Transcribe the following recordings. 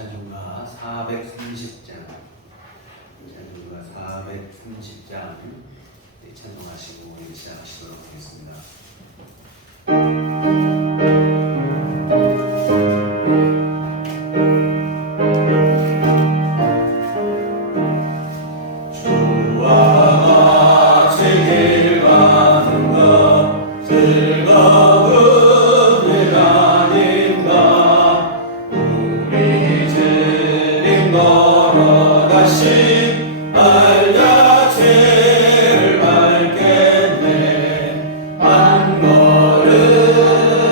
찬송가 430장, 찬송가 430장 찬송하시고 시작하시도록 하겠습니다. 한 걸음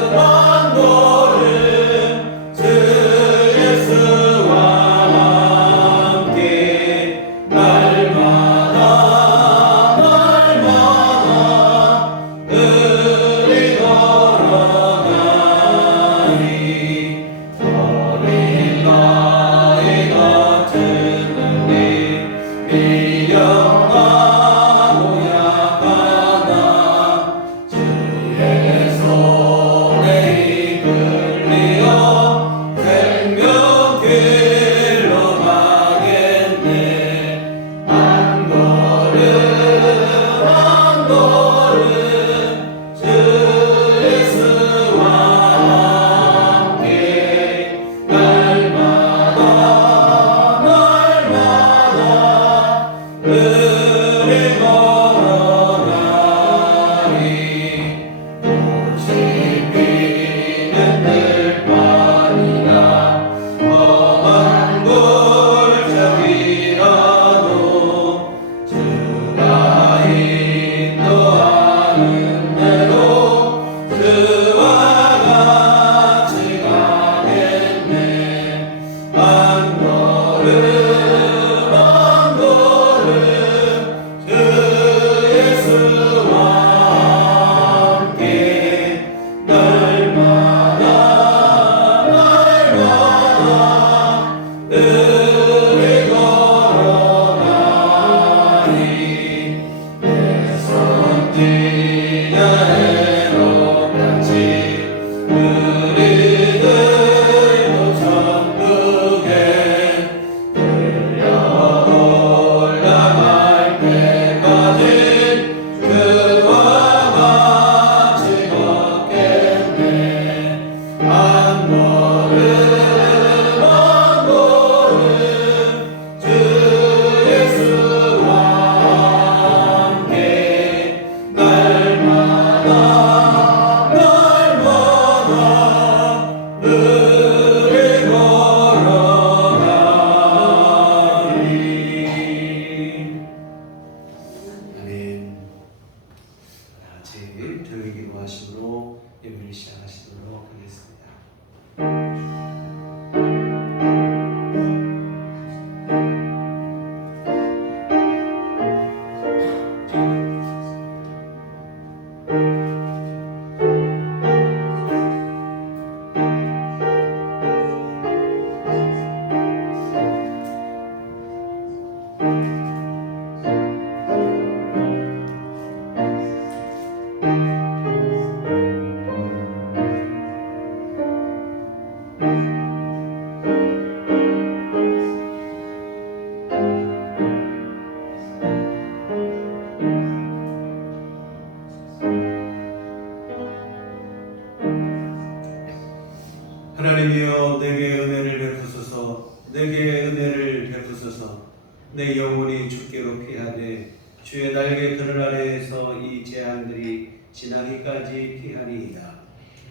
주의 날개 그늘 아래에서 이 재앙들이 지나기까지 피하리이다.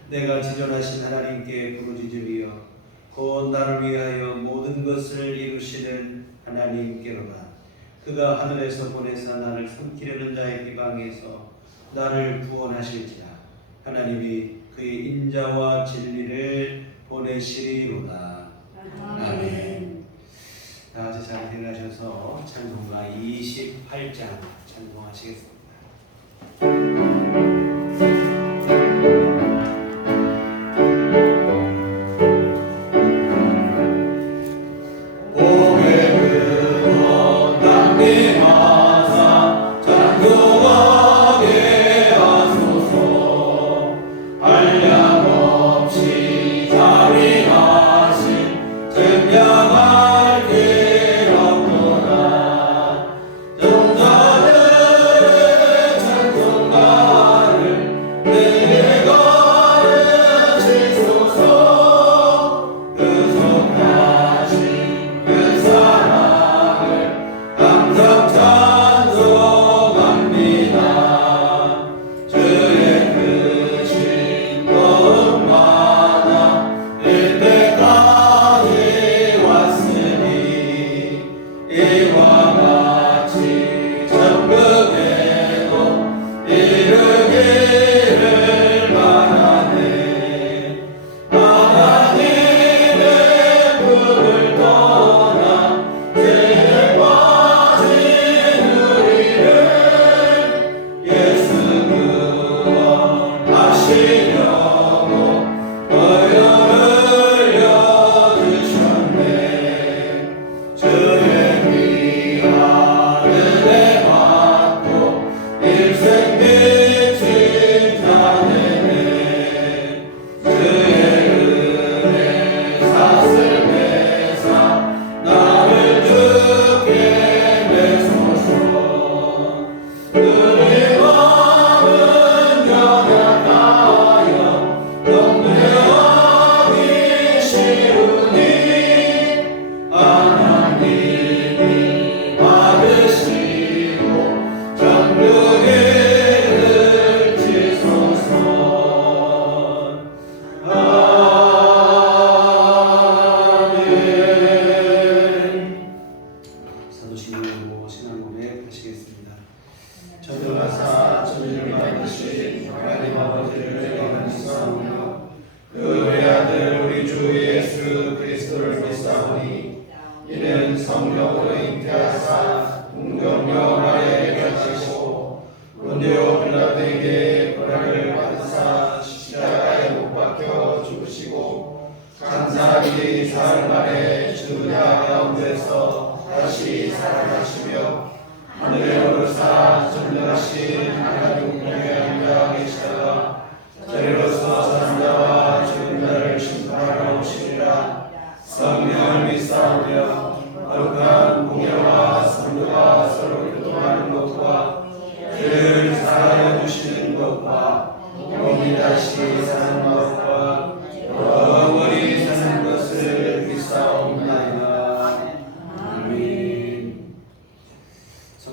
내가 지존하신 하나님께 부르짖으며 곧 나를 위하여 모든 것을 이루시는 하나님께로다. 그가 하늘에서 보내사 나를 삼키려는 자의 비방에서 나를 구원하실지라. 하나님이 그의 인자와 진리를 보내시리로다. 아멘. 다 같이 자리에 일어나셔서 찬송가 28장 찬송하시겠습니다.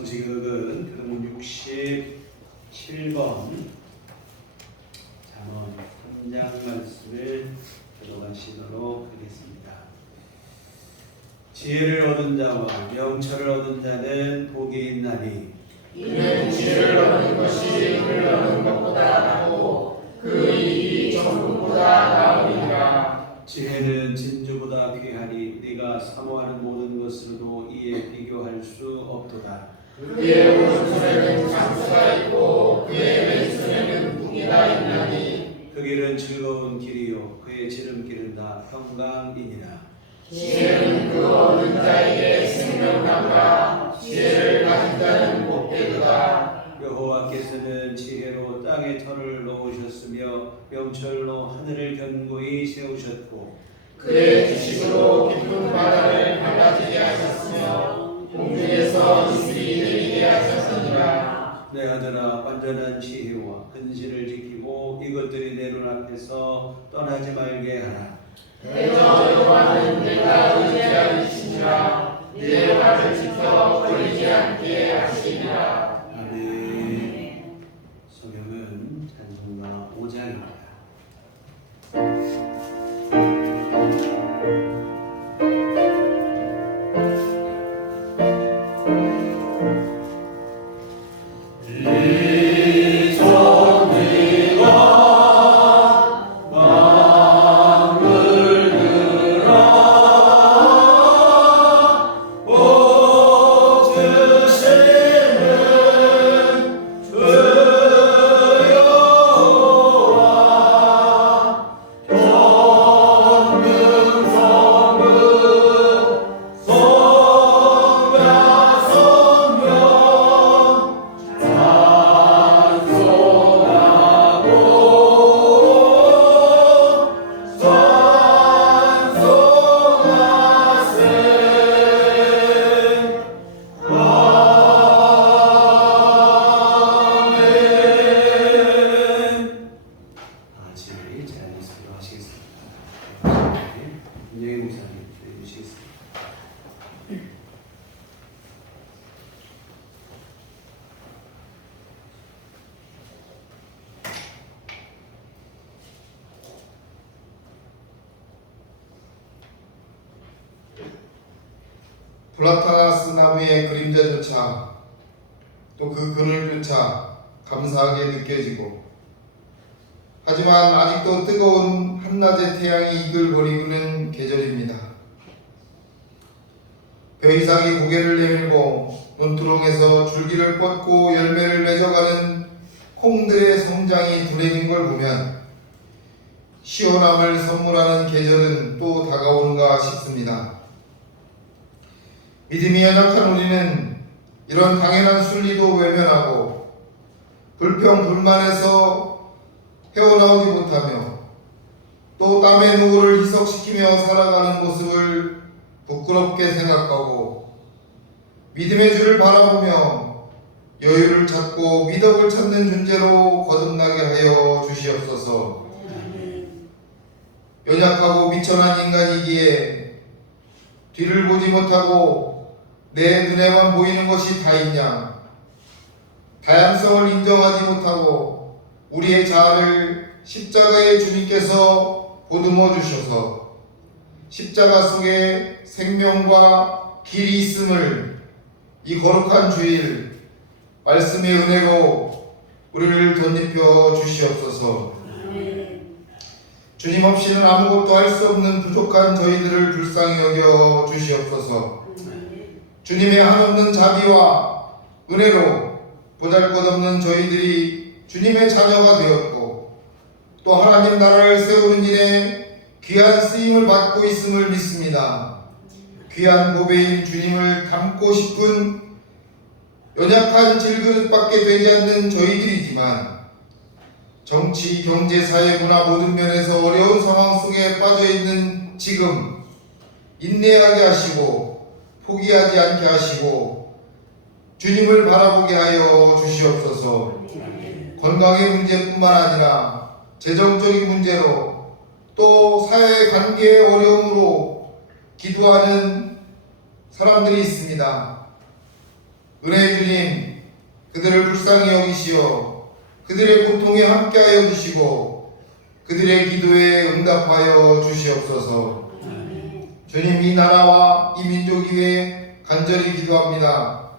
성시극은 67번 잠언 3장 말씀을 들어가시도록 하겠습니다. 지혜를 얻은 자와 명철을 얻은 자는 복이 있나니 이는 지혜를 얻는 것이 을 얻는 것보다 나고 그 이익이 정금보다 나으리라. 지혜는 진주보다 귀하니 네가 사모하는 모든 것으로도 이에 비교할 수 없도다. 그의 오른손에는 장수가 있고 그의 왼손에는 무기가 있나니 그 길은 즐거운 길이요 그의 지름길은 다 평강이니라. 지혜는 그 얻는 자에게 생명나무라. 지혜를 가진 자는 복되도다. 여호와께서는 지혜로 땅에 터를 놓으셨으며 명철로 하늘을 견고히 세우셨고 그의 지식으로 깊은 바다를 갈라지게 하셨으며 공중에서 이슬이 내리게 하셨느니라. 내 아들아 완전한 지혜와 근신을 지키고 이것들이 내 눈앞에서 떠나지 말게 하라. 대저 여호와는 내가 의지하는 신이라. 내 발을 지켜 걸리지 않게 하시리라. 플라타나스 나무의 그림자조차 또 그 그늘조차 감사하게 느껴지고, 하지만 아직도 뜨거운 한낮의 태양이 이글거리는 계절입니다. 벼이삭이 고개를 내밀고 논두렁에서 줄기를 뻗고 열매를 맺어가는 콩들의 성장이 둔해진 걸 보면 시원함을 선물하는 계절은 또 다가오는가 싶습니다. 믿음이 연약한 우리는 이런 당연한 순리도 외면하고 불평 불만에서 헤어나오지 못하며 또 땀의 누구를 희석시키며 살아가는 모습을 부끄럽게 생각하고 믿음의 주를 바라보며 여유를 찾고 미덕을 찾는 존재로 거듭나게 하여 주시옵소서. 연약하고 미천한 인간이기에 뒤를 보지 못하고 내 눈에만 보이는 것이 다있냐, 다양성을 인정하지 못하고 우리의 자아를 십자가의 주님께서 보듬어 주셔서 십자가 속에 생명과 길이 있음을 이 거룩한 주일 말씀의 은혜로 우리를 덧입혀 주시옵소서. 주님 없이는 아무것도 할 수 없는 부족한 저희들을 불쌍히 여겨 주시옵소서. 주님의 한없는 자비와 은혜로 보잘것없는 저희들이 주님의 자녀가 되었고 또 하나님 나라를 세우는 일에 귀한 쓰임을 받고 있음을 믿습니다. 귀한 보배인 주님을 닮고 싶은 연약한 질그릇밖에 되지 않는 저희들이지만 정치, 경제, 사회, 문화 모든 면에서 어려운 상황 속에 빠져있는 지금 인내하게 하시고 포기하지 않게 하시고 주님을 바라보게 하여 주시옵소서. 건강의 문제뿐만 아니라 재정적인 문제로 또 사회 관계의 어려움으로 기도하는 사람들이 있습니다. 은혜의 주님, 그들을 불쌍히 여기시어 그들의 고통에 함께하여 주시고 그들의 기도에 응답하여 주시옵소서. 주님, 이 나라와 이 민족 위에 간절히 기도합니다.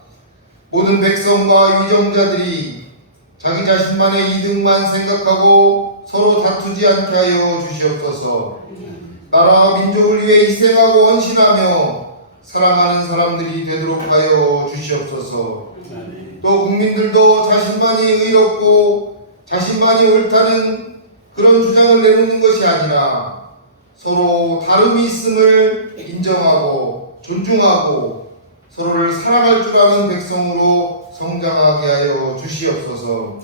모든 백성과 유정자들이 자기 자신만의 이득만 생각하고 서로 다투지 않게 하여 주시옵소서. 나라와 민족을 위해 희생하고 헌신하며 사랑하는 사람들이 되도록 하여 주시옵소서. 또 국민들도 자신만이 의롭고 자신만이 옳다는 그런 주장을 내놓는 것이 아니라 서로 다름이 있음을 인정하고 존중하고 서로를 사랑할 줄 아는 백성으로 성장하게 하여 주시옵소서.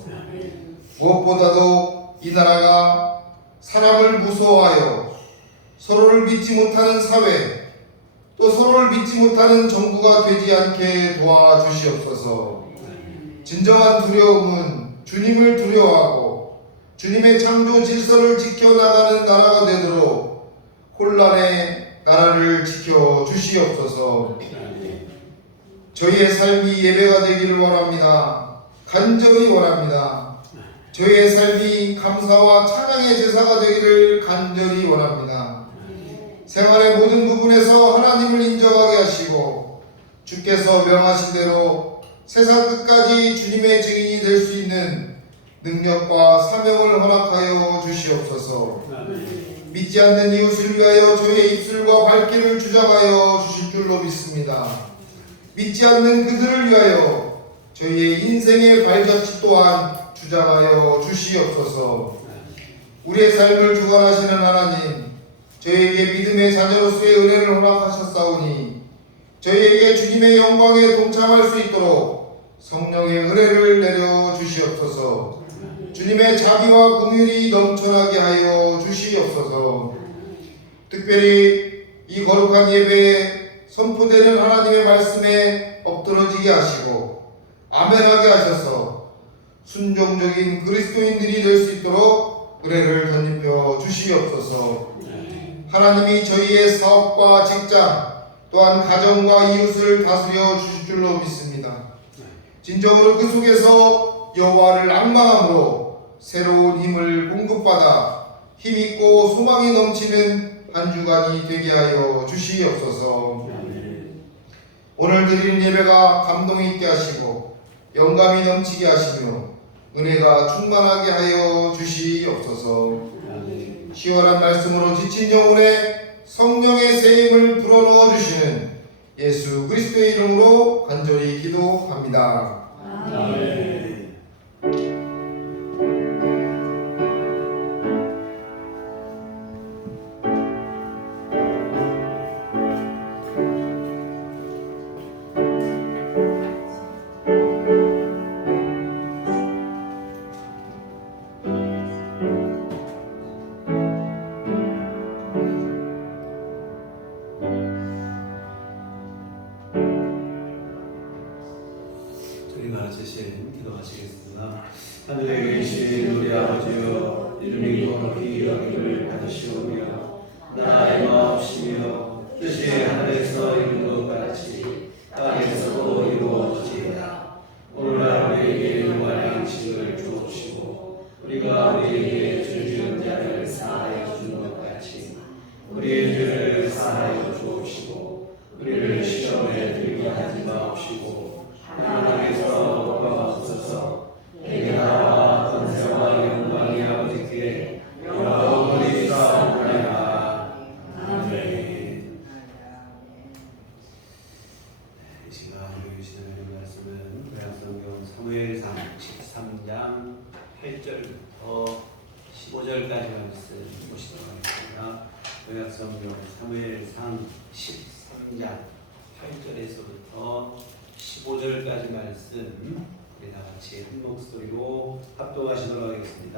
무엇보다도 이 나라가 사람을 무서워하여 서로를 믿지 못하는 사회 또 서로를 믿지 못하는 정부가 되지 않게 도와주시옵소서. 진정한 두려움은 주님을 두려워하고 주님의 창조 질서를 지켜나가는 나라가 되도록 혼란의 나라를 지켜주시옵소서. 저희의 삶이 예배가 되기를 원합니다. 간절히 원합니다. 저희의 삶이 감사와 찬양의 제사가 되기를 간절히 원합니다. 생활의 모든 부분에서 하나님을 인정하게 하시고 주께서 명하신 대로 세상 끝까지 주님의 증인이 될 수 있는 능력과 사명을 허락하여 주시옵소서. 믿지 않는 이웃을 위하여 저희의 입술과 발길을 주장하여 주실 줄로 믿습니다. 믿지 않는 그들을 위하여 저희의 인생의 발자취 또한 주장하여 주시옵소서. 우리의 삶을 주관하시는 하나님, 저희에게 믿음의 자녀로서의 은혜를 허락하셨사오니 저희에게 주님의 영광에 동참할 수 있도록 성령의 은혜를 내려 주시옵소서. 주님의 자비와 긍휼이 넘쳐나게 하여 주시옵소서. 특별히 이 거룩한 예배에 선포되는 하나님의 말씀에 엎드러지게 하시고 아멘하게 하셔서 순종적인 그리스도인들이 될 수 있도록 은혜를 덧입혀 주시옵소서. 하나님이 저희의 사업과 직장 또한 가정과 이웃을 다스려 주실 줄로 믿습니다. 진정으로 그 속에서 여호와를 앙망함으로 새로운 힘을 공급받아 힘있고 소망이 넘치는 한 주간이 되게 하여 주시옵소서. 오늘 드리는 예배가 감동 있게 하시고 영감이 넘치게 하시며 은혜가 충만하게 하여 주시옵소서. 시원한 말씀으로 지친 영혼에 성령의 새 힘을 불어넣어 주시는 예수 그리스도의 이름으로 간절히 기도합니다. 아멘. 저희 가르치신 기도하시겠습니다. 하늘에 계신 우리 아버지여, 이름이 거룩히 여김을 받으시오며 나라의 마옵시며 뜻이 하늘에서 이룬 것 같이 땅에서도 이루어지이다. 오늘날 우리에게 일용할 양식을 주옵시고 우리가 우리에게 죄 지은 자를 사하여 준 것 같이 우리의 죄를 사하여 주옵시고 우리를 시험에 들게 하지 마옵시고 하나님께서 높아옵소서. 내게 나와 권세와 영광이 아버지께 영원히 있사옵나이다. 아멘. 이 시간 읽으시는 하나님 말씀은 구약성경 사무엘상 13장 8절부터 15절까지 말씀 보시도록 하겠습니다. 구약성경 사무엘상 13장 8절에서부터 15절까지 말씀 우리 다 같이 한 목소리로 합독하시도록 하겠습니다.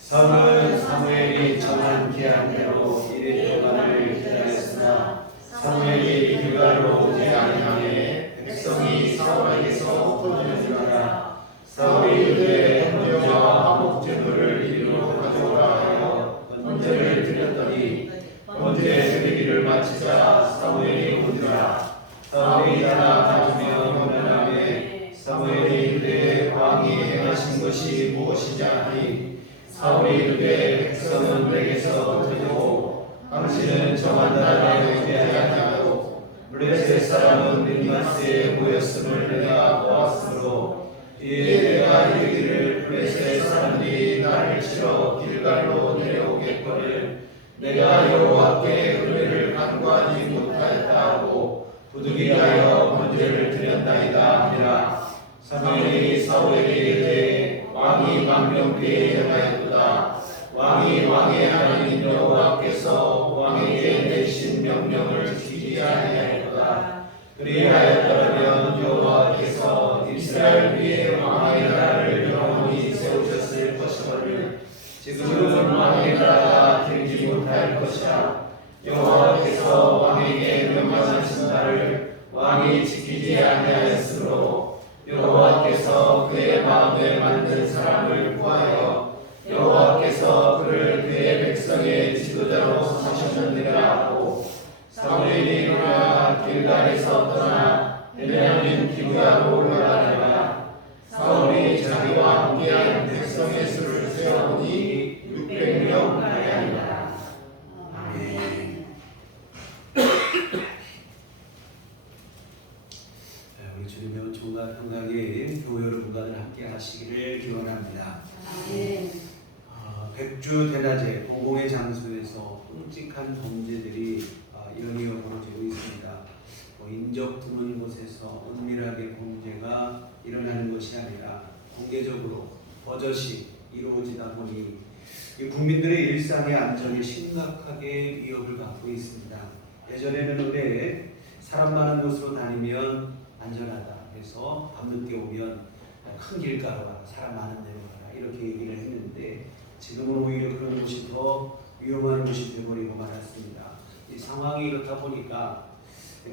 사무엘이 정한 기한대로 이레 동안을 기다렸으나 사무엘이 길갈로 오지 아니하매 백성이 사울에게서 흩어지는지라. 사울이 이르되 번제와 화목제물을 이리로 가져오라 하여 번제를 드렸더니 번제 드리기를 마치자 사무엘이 오니라. 사울이 일어나 가지며 면면하매 사무엘이 이르되 왕이 행하신 것이 무엇이냐 하니 사울이 이르되 백성은 내게서 흩어지고 당신은 정한 나라에 오지 아니하고 블레셋 사람은 믹마스에 모였음을 내가 보았으므로 이에 내가 이르기를 블레셋 사람들이 나를 치러 길갈로 내려오겠거늘 내가 여호와께 은혜를 간구하지 못하였다 하고 부득이하여 번제를 드렸나이다 하니라. 사무엘이 사울에게 이르되 왕이 망령되게 행하였도다. 왕이 왕의 하나님 여호와께서 왕에게 내신 명령을 지키지 아니하였도다. 그리하였더라면 여호와께서 이스라엘 위에 왕의 나라를 영원히 세우셨을 것이거늘 지금은 왕의 나라가 되지 못할 것이라. 여호와께서 왕에게 명령하신 바를 왕이 지키지 아니하였으므로 여호와께서 그의 마음에 만든 사람을 구하여 여호와께서 그를 그의 백성의 지도자로 삼으셨느니라 하고 사무엘이 일어나 길갈에서 떠나 베냐민 기브야로 올라가니라. 사울이 자기와 함께한 백성의 수를 세어보니 600명 가량이라. 아멘. 우리 주님의 은총과 평강이 교회 여러분과는 함께 하시기를 기원합니다. 백주 대낮에 공공의 장소에서 끔찍한 범죄들이 연이어 벌어지고 있습니다. 인적 드문 곳에서 은밀하게 범죄가 일어나는 것이 아니라 공개적으로 버젓이 이루어지다 보니 국민들의 일상의 안정에 심각하게 위협을 받고 있습니다. 예전에는 왜 사람 많은 곳으로 다니면 안전하다 그래서 밤늦게 오면 큰 길가로 가라, 사람 많은 데로 가라 이렇게 얘기를 했는데 지금은 오히려 그런 곳이 더 위험한 곳이 되어버리고 말았습니다. 이 상황이 이렇다 보니까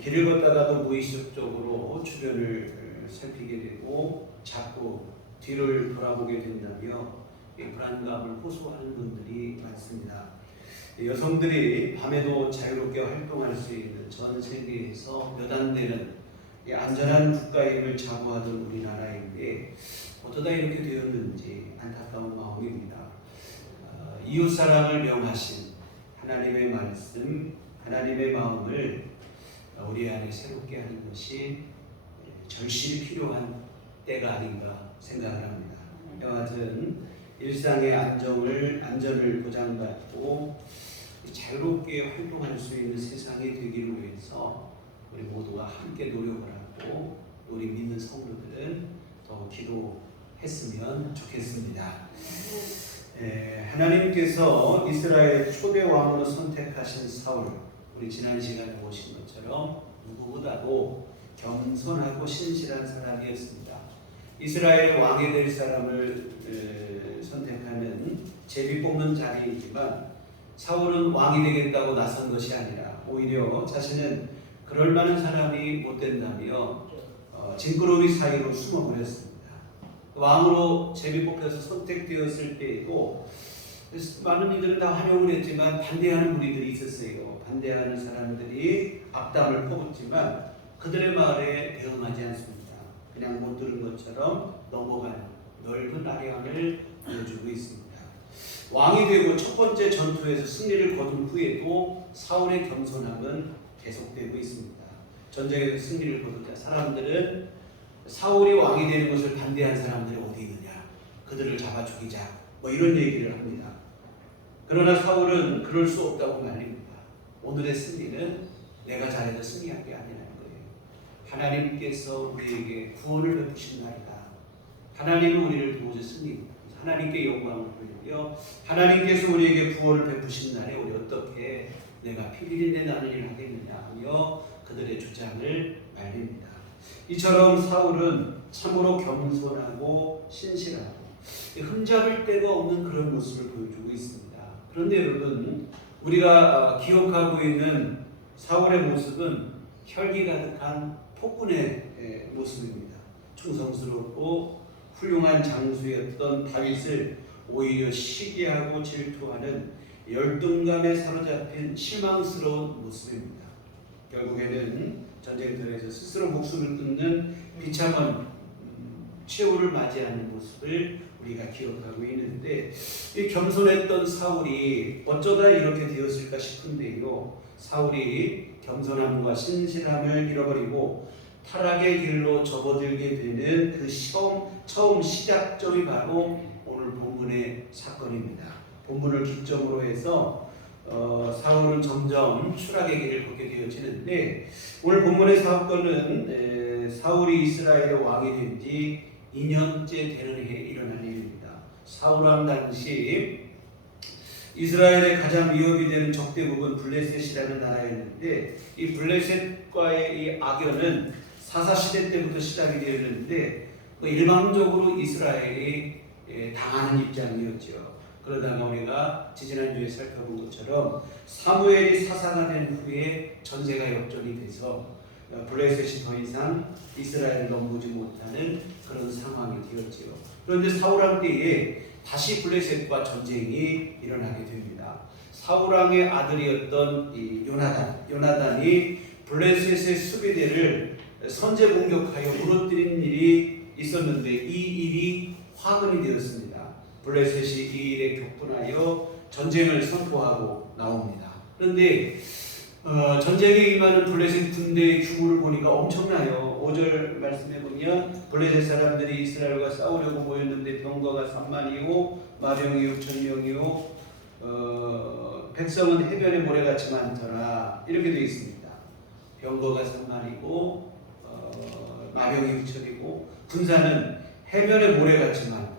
길을 걷다가도 무의식적으로 주변을 살피게 되고 자꾸 뒤를 돌아보게 된다며 불안감을 호소하는 분들이 많습니다. 여성들이 밤에도 자유롭게 활동할 수 있는 전 세계에서 몇 안 되는 안전한 국가임을 자부하던 우리나라인데 어쩌다 이렇게 되었는지 안타까운 마음입니다. 이웃사랑을 명하신 하나님의 말씀, 하나님의 마음을 우리 안에 새롭게 하는 것이 절실히 필요한 때가 아닌가 생각을 합니다. 여하튼 일상의 안전을 보장받고 자유롭게 활동할 수 있는 세상이 되기를 위해서 우리 모두가 함께 노력을 하고 우리 믿는 성도들은 더 기도했으면 좋겠습니다. 하나님께서 이스라엘 초대 왕으로 선택하신 사울, 우리 지난 시간에 보신 것처럼 누구보다도 겸손하고 신실한 사람이었습니다. 이스라엘 왕이 될 사람을 선택하는 제비 뽑는 자리이지만 사울은 왕이 되겠다고 나선 것이 아니라 오히려 자신은 그럴 만한 사람이 못 된다며 진꾸러기 사이로 숨어버렸습니다. 왕으로 제비 뽑혀서 선택되었을 때에도 많은 이들은 다 환영을 했지만 반대하는 무리들이 있었어요. 반대하는 사람들이 악담을 퍼붓지만 그들의 말에 대응하지 않습니다. 그냥 못 들은 것처럼 넘어가는 넓은 아량을 보여주고 있습니다. 왕이 되고 첫 번째 전투에서 승리를 거둔 후에도 사울의 겸손함은 계속되고 있습니다. 전쟁에서 승리를 거두자 사람들은 사울이 왕이 되는 것을 반대한 사람들이 어디 있느냐, 그들을 잡아 죽이자, 이런 얘기를 합니다. 그러나 사울은 그럴 수 없다고 말립니다. 오늘의 승리는 내가 잘해서 승리한 게 아니라는 거예요. 하나님께서 우리에게 구원을 베푸신 날이다. 하나님은 우리를 도우셔 승리입니다. 하나님께 영광을 돌리며 하나님께서 우리에게 구원을 베푸신 날에 우리 어떻게 내가 피비린내 나는 일을 하겠느냐 하며 그들의 주장을 말립니다. 이처럼 사울은 참으로 겸손하고 신실하고 흠잡을 데가 없는 그런 모습을 보여주고 있습니다. 그런데 여러분, 우리가 기억하고 있는 사울의 모습은 혈기 가득한 폭군의 모습입니다. 충성스럽고 훌륭한 장수였던 다윗을 오히려 시기하고 질투하는 열등감에 사로잡힌 실망스러운 모습입니다. 결국에는 전쟁터에서 스스로 목숨을 끊는 비참한 최후를 맞이하는 모습을 우리가 기억하고 있는데, 이 겸손했던 사울이 어쩌다 이렇게 되었을까 싶은데요. 사울이 겸손함과 신실함을 잃어버리고 타락의 길로 접어들게 되는 그 처음 시작점이 바로 오늘 본문의 사건입니다. 본문을 기점으로 해서 사울은 점점 추락의 길을 걷게 되어지는데, 오늘 본문의 사건은 사울이 이스라엘의 왕이 된 지 2년째 되는 해에 일어난 일입니다. 사울왕 당시 이스라엘의 가장 위협이 되는 적대국은 블레셋이라는 나라였는데, 이 블레셋과의 이 악연은 사사시대 때부터 시작이 되었는데 일방적으로 이스라엘이 당하는 입장이었죠. 그러다가 우리가 지지난주에 살펴본 것처럼 사무엘이 사사가 된 후에 전세가 역전이 돼서 블레셋이 더 이상 이스라엘을 넘보지 못하는 그런 상황이 되었지요. 그런데 사울왕 때에 다시 블레셋과 전쟁이 일어나게 됩니다. 사울왕의 아들이었던 이 요나단이 블레셋의 수비대를 선제 공격하여 무너뜨린 일이 있었는데 이 일이 화근이 되었습니다. 블레셋이 이 일에 격분하여 전쟁을 선포하고 나옵니다. 그런데 전쟁에 임하는 블레셋 군대의 규모를 보니까 엄청나요. 5절 말씀해 보면 블레셋 사람들이 이스라엘과 싸우려고 모였는데 병거가 3만이요 마병이 6,000명이요 백성은 해변의 모래같이 많더라, 이렇게 되어 있습니다. 병거가 3만이고 마병이 6,000이고 군사는 해변의 모래같이 많다.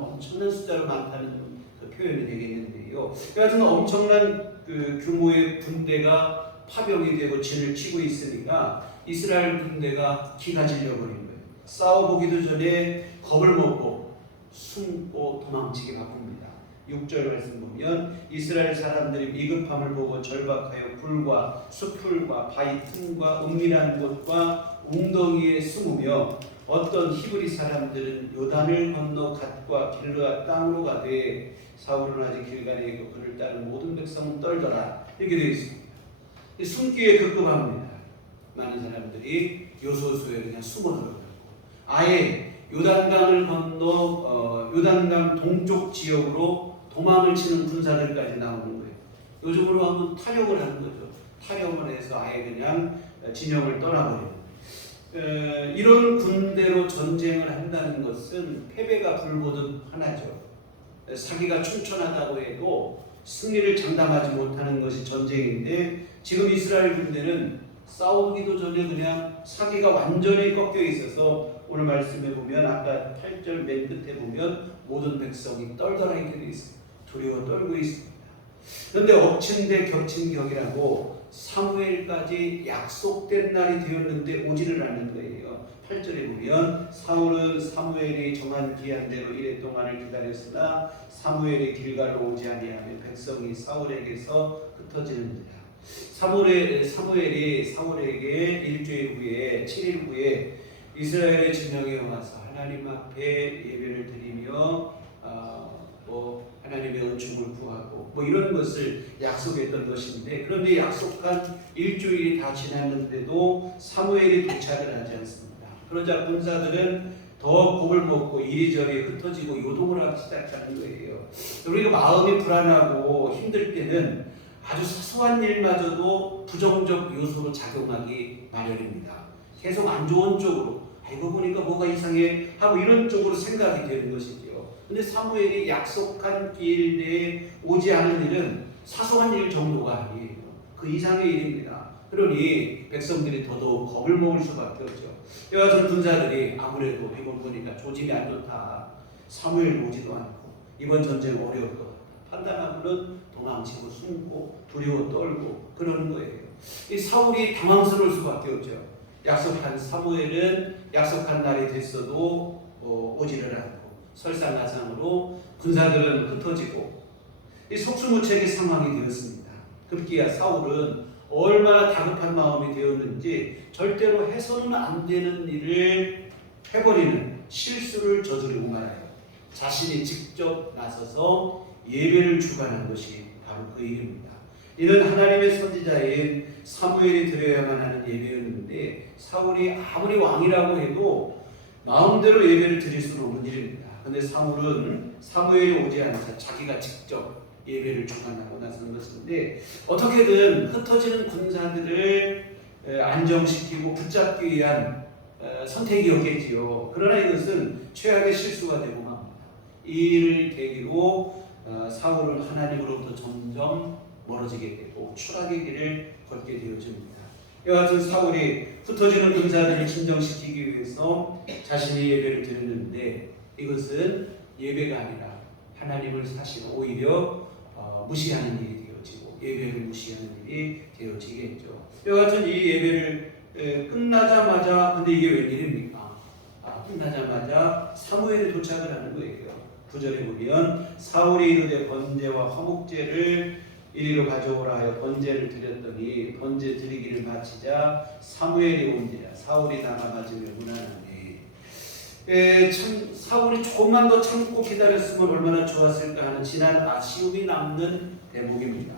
엄청난 숫자로 많다는 그 표현이 되겠는데요. 여하튼 엄청난 그 규모의 군대가 파병이 되고 진을 치고 있으니까 이스라엘 군대가 기가 질려버린 거예요. 싸워보기도 전에 겁을 먹고 숨고 도망치게 바쁩니다. 6절 말씀 보면 이스라엘 사람들이 미급함을 보고 절박하여 굴과 수풀과 바위 틈과 은밀한 곳과 웅덩이에 숨으며 어떤 히브리 사람들은 요단을 건너 갓과 길르앗 땅으로 가되 사울은 아직 길갈에 있고 그를 따른 모든 백성은 떨더라, 이렇게 되어 있습니다. 숨기에 급급합니다. 많은 사람들이 요소수에 그냥 숨어 들어가고 아예 요단강을 건너 요단강 동쪽 지역으로 도망을 치는 군사들까지 나오는 거예요. 요즘으로 하면 탈영을 하는 거죠. 탈영을 해서 아예 그냥 진영을 떠나버리는 이런 군대로 전쟁을 한다는 것은 패배가 불보듯 하나죠. 사기가 충천하다고 해도 승리를 장담하지 못하는 것이 전쟁인데 지금 이스라엘 군대는 싸우기도 전에 그냥 사기가 완전히 꺾여 있어서 오늘 말씀에 보면 아까 8절 맨 끝에 보면 모든 백성이 떨더라게 되어 있습니다. 두려워 떨고 있습니다. 그런데 엎친 데 겹친 격이라고 사무엘까지 약속된 날이 되었는데 오지를 않는 거예요. 8절에 보면 사울은 사무엘이 정한 기한대로 이래 동안을 기다렸으나 사무엘이 길갈로 오지 아니하며 백성이 사울에게서 흩어지는지라. 사무엘이 사울에게 일주일 후에 7일 후에 이스라엘의 진영에 와서 하나님 앞에 예배를 드리며 하나님의 은총을 구하고 이런 것을 약속했던 것인데 그런데 약속한 일주일이 다 지났는데도 사무엘이 도착을 하지 않습니다. 그러자 군사들은 더 겁을 먹고 이리저리 흩어지고 요동을 하기 시작하는 거예요. 우리가 마음이 불안하고 힘들 때는 아주 사소한 일마저도 부정적 요소로 작용하기 마련입니다. 계속 안 좋은 쪽으로 이거 보니까 뭐가 이상해 하고 이런 쪽으로 생각이 되는 것이죠. 근데 사무엘이 약속한 기일 내에 오지 않은 일은 사소한 일 정도가 아니에요. 그 이상의 일입니다. 그러니 백성들이 더더욱 겁을 먹을 수밖에 없죠. 이와 같은 군사들이 아무래도 이번 보니까 조짐이 안 좋다. 사무엘 오지도 않고 이번 전쟁 어려울 것 같다. 판단하고는 도망치고 숨고 두려워 떨고 그러는 거예요. 이 사울이 당황스러울 수밖에 없죠. 약속한 사무엘은 약속한 날이 됐어도 오지를 않고 설상가상으로 군사들은 흩어지고 이 속수무책의 상황이 되었습니다. 급기야 사울은 얼마나 다급한 마음이 되었는지 절대로 해서는 안 되는 일을 해버리는 실수를 저지르고 말아요. 자신이 직접 나서서 예배를 주관한 것이 바로 그 일입니다. 이는 하나님의 선지자인 사무엘이 드려야만 하는 예배였는데 사울이 아무리 왕이라고 해도 마음대로 예배를 드릴 수는 없는 일입니다. 그런데 사무엘이 오지 않자 자기가 직접 예배를 주관하고 나서는 것인데 어떻게든 흩어지는 군사들을 안정시키고 붙잡기 위한 선택이었겠지요. 그러나 이것은 최악의 실수가 되고 맙니다. 이 일을 계기로 사울은 하나님으로부터 점점 멀어지게 되고 추락의 길을 걷게 되어집니다. 이와 같은 사울이 흩어지는 군사들을 진정시키기 위해서 자신의 예배를 드렸는데 이것은 예배가 아니라 하나님을 사실 오히려 무시하는 일이 되어지고 예배를 무시하는 일이 되어지겠죠. 이와 같은 이 예배를 끝나자마자 근데 이게 웬일입니까? 끝나자마자 사무엘이 도착을 하는 거예요. 9절에 보면 사울이 이르되 번제와 화목제를 이리로 가져오라 하여 번제를 드렸더니 번제 드리기를 마치자 사무엘이 온지라 사울이 당함하지며 무난하니 사울이 조금만 더 참고 기다렸으면 얼마나 좋았을까 하는 지난 아쉬움이 남는 대목입니다.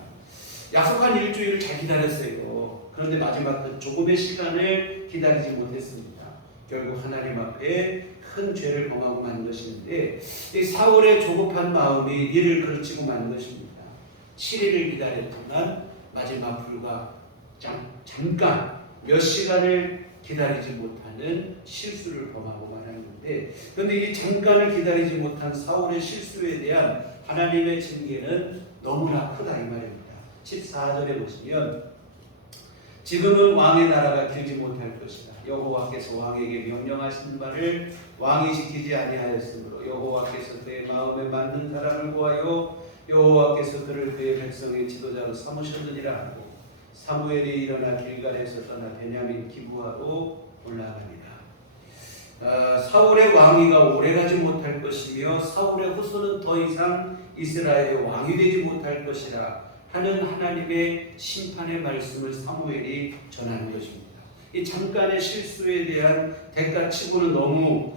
약속한 일주일을 잘 기다렸어요. 그런데 마지막 그 조금의 시간을 기다리지 못했습니다. 결국 하나님 앞에 큰 죄를 범하고 만 것인데 이 사울의 조급한 마음이 이를 그르치고 만 것입니다. 7일을 기다렸지만 마지막 불과 잠깐 몇 시간을 기다리지 못하는 실수를 범하고 말았는데 그런데 이 잠깐을 기다리지 못한 사울의 실수에 대한 하나님의 징계는 너무나 크다 이 말입니다. 14절에 보시면 지금은 왕의 나라가 길지 못할 것이다. 여호와께서 왕에게 명령하신 바를 왕이 지키지 아니하였으므로 여호와께서 그의 마음에 맞는 사람을 구하여 여호와께서 그를 그의 백성의 지도자로 삼으셨느니라 하고 사무엘이 일어나 길갈에서 떠나 베냐민 기브아로 올라가니라. 사울의 왕위가 오래가지 못할 것이며 사울의 후손은 더 이상 이스라엘의 왕이 되지 못할 것이라 하는 하나님의 심판의 말씀을 사무엘이 전하는 것입니다. 이 잠깐의 실수에 대한 대가치고는 너무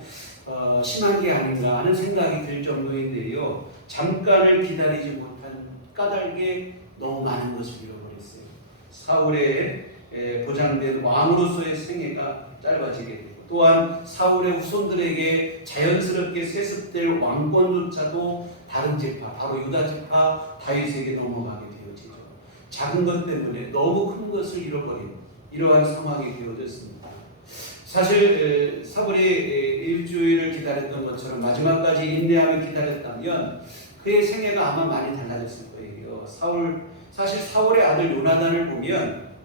심한 게 아닌가 하는 생각이 들 정도인데요. 잠깐을 기다리지 못한 까닭에 너무 많은 것을 잃어버렸어요. 사울의 보장된 왕으로서의 생애가 짧아지게 되고 또한 사울의 후손들에게 자연스럽게 세습될 왕권조차도 다른 지파, 바로 유다 지파 다윗에게 넘어가게 되어지죠. 작은 것 때문에 너무 큰 것을 잃어버린 이러한 상황이 되어졌습니다. 사실 사울이 일주일을 기다렸던 것처럼 마지막까지 인내하며 기다렸다면 그의 생애가 아마 많이 달라졌을 거예요. 사실 사울의 아들 요나단을 보면